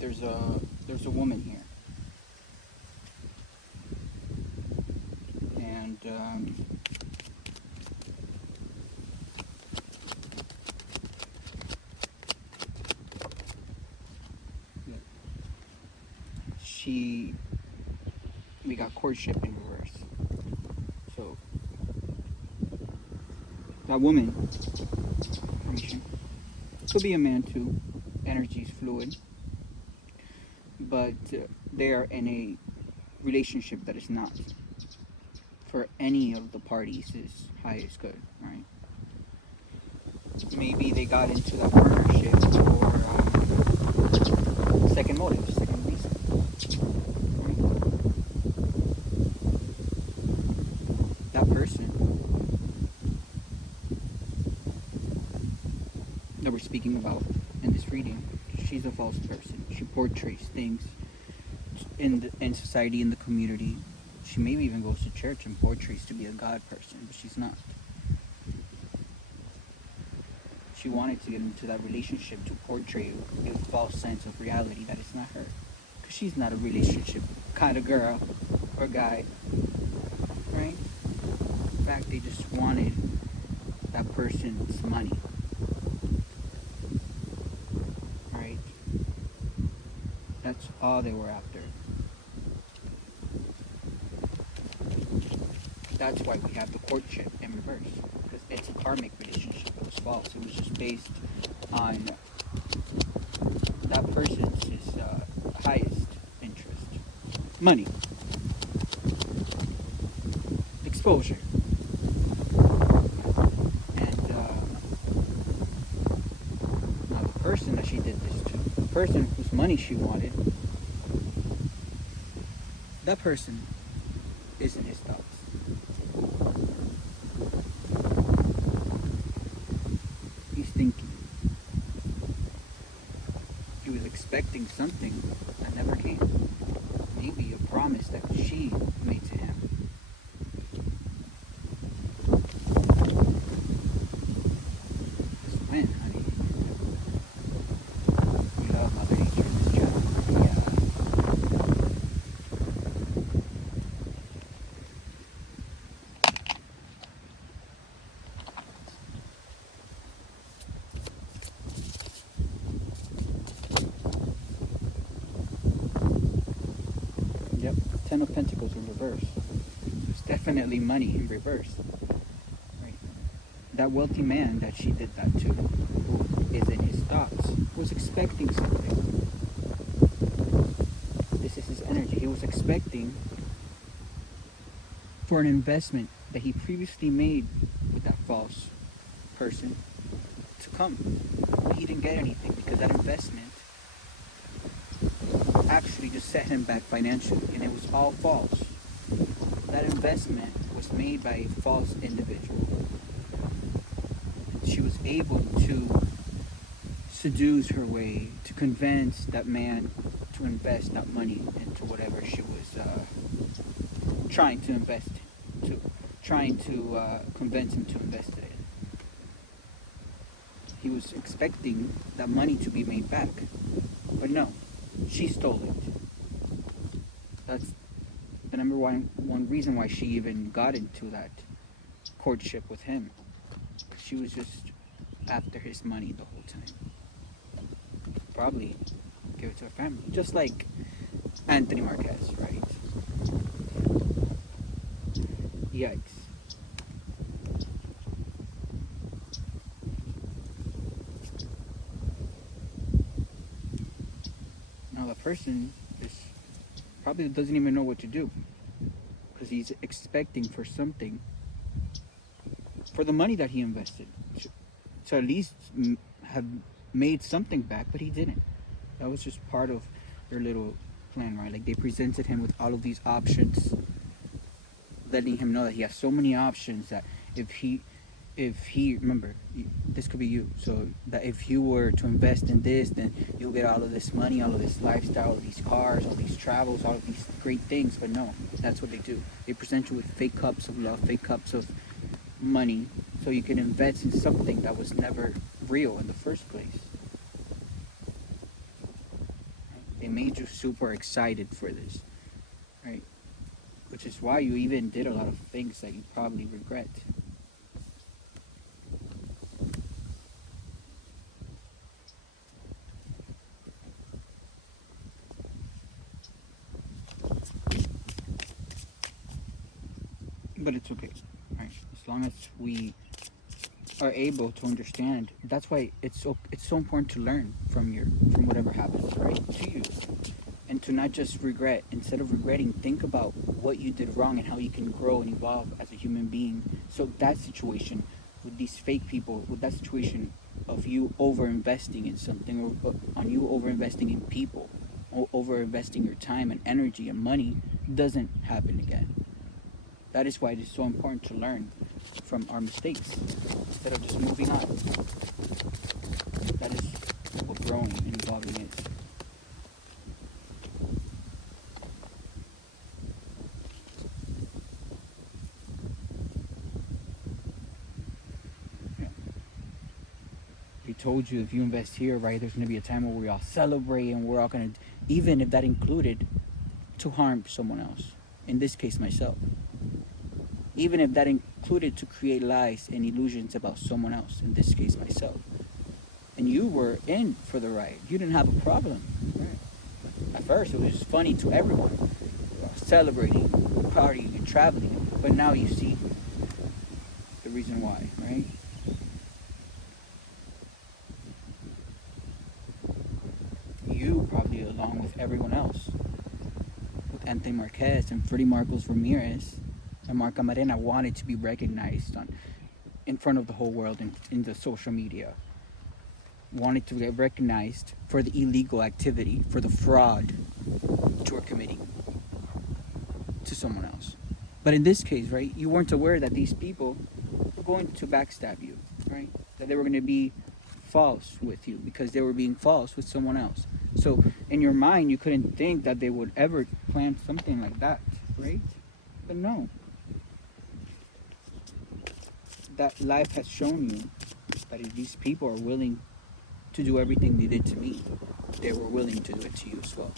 there's a woman here, and she we got courtship in reverse. So that woman, could be a man too. Energy is fluid, but they are in a relationship that is not for any of the parties is highest good, right? Maybe they got into that partnership for second motive, second reason. Right? That person that we're speaking about in this reading, she's a false person. She portrays things in society, in the community. She maybe even goes to church and portrays to be a God person, but she's not. She wanted to get into that relationship to portray a false sense of reality that it's not her. Because she's not a relationship kind of girl or guy, right? In fact, they just wanted that person's money, right? That's all they were after. That's why we have the courtship in reverse, because it's a karmic relationship. It was false. It was just based on that person's highest interest, money, exposure, and now the person that she did this to, the person whose money she wanted, that person isn't his thoughts. He's thinking. He was expecting something that never came. Maybe a promise that she made to him. Just when, honey? We love Mother Nature in this channel. Yeah. Yep, Ten of Pentacles in reverse. It's definitely money in reverse. Right. That wealthy man that she did that to, who is in his thoughts, was expecting something. This is his energy. He was expecting for an investment that he previously made with that false person to come. But he didn't get anything because that investment actually just set him back financially, and it was all false. That investment was made by a false individual. She was able to seduce her way to convince that man to invest that money into whatever she was trying to convince him to invest it in. He was expecting that money to be made back, but no. She stole it. That's the number one reason why she even got into that courtship with him. She was just after his money the whole time. Probably give it to her family. Just like Anthony Marquez, right? Yikes. Now the person is probably doesn't even know what to do, because he's expecting for something, for the money that he invested, to at least have made something back, but he didn't. That was just part of their little plan, right? Like, they presented him with all of these options, letting him know that he has so many options that if he remember, this could be you, so that if you were to invest in this, then you'll get all of this money, all of this lifestyle, all of these cars, all these travels, all of these great things. But no, that's what they do. They present you with fake cups of love, fake cups of money, so you can invest in something that was never real in the first place. It made you super excited for this, right? Which is why you even did a lot of things that you probably regret. But it's okay, right? As long as we are able to understand. That's why it's so important to learn from whatever happens, right, to you, and to not just regret. Instead of regretting, think about what you did wrong and how you can grow and evolve as a human being. So that situation with these fake people, with that situation of you over investing in something, or on you over investing in people, or over investing your time and energy and money, doesn't happen again. That is why it is so important to learn from our mistakes instead of just moving on. That is what growing and evolving is. Yeah. He told you if you invest here, right, there's going to be a time where we all celebrate and we're all going to, even if that included to harm someone else. In this case, myself. Even if that included to create lies and illusions about someone else, in this case myself. And you were in for the ride. You didn't have a problem. Right? At first, it was just funny to everyone. Celebrating, partying, and traveling. But now you see the reason why, right? You probably, along with everyone else, with Anthony Marquez and Freddie Marcos Ramirez, and Mark Camarena, wanted to be recognized in front of the whole world in the social media. Wanted to get recognized for the illegal activity, for the fraud that you were committing to someone else. But in this case, right, you weren't aware that these people were going to backstab you, right? That they were going to be false with you because they were being false with someone else. So in your mind, you couldn't think that they would ever plan something like that, right? But no. That life has shown you that if these people are willing to do everything they did to me, they were willing to do it to you as well.